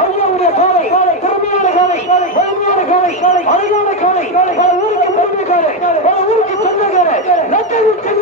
அவங்களுடைய காலை திறமையான காலை வலிமையான காலை அழகான காலை பல ஊருக்கு பெருமைக்காரர் பல ஊருக்கு சொந்தக்காரர்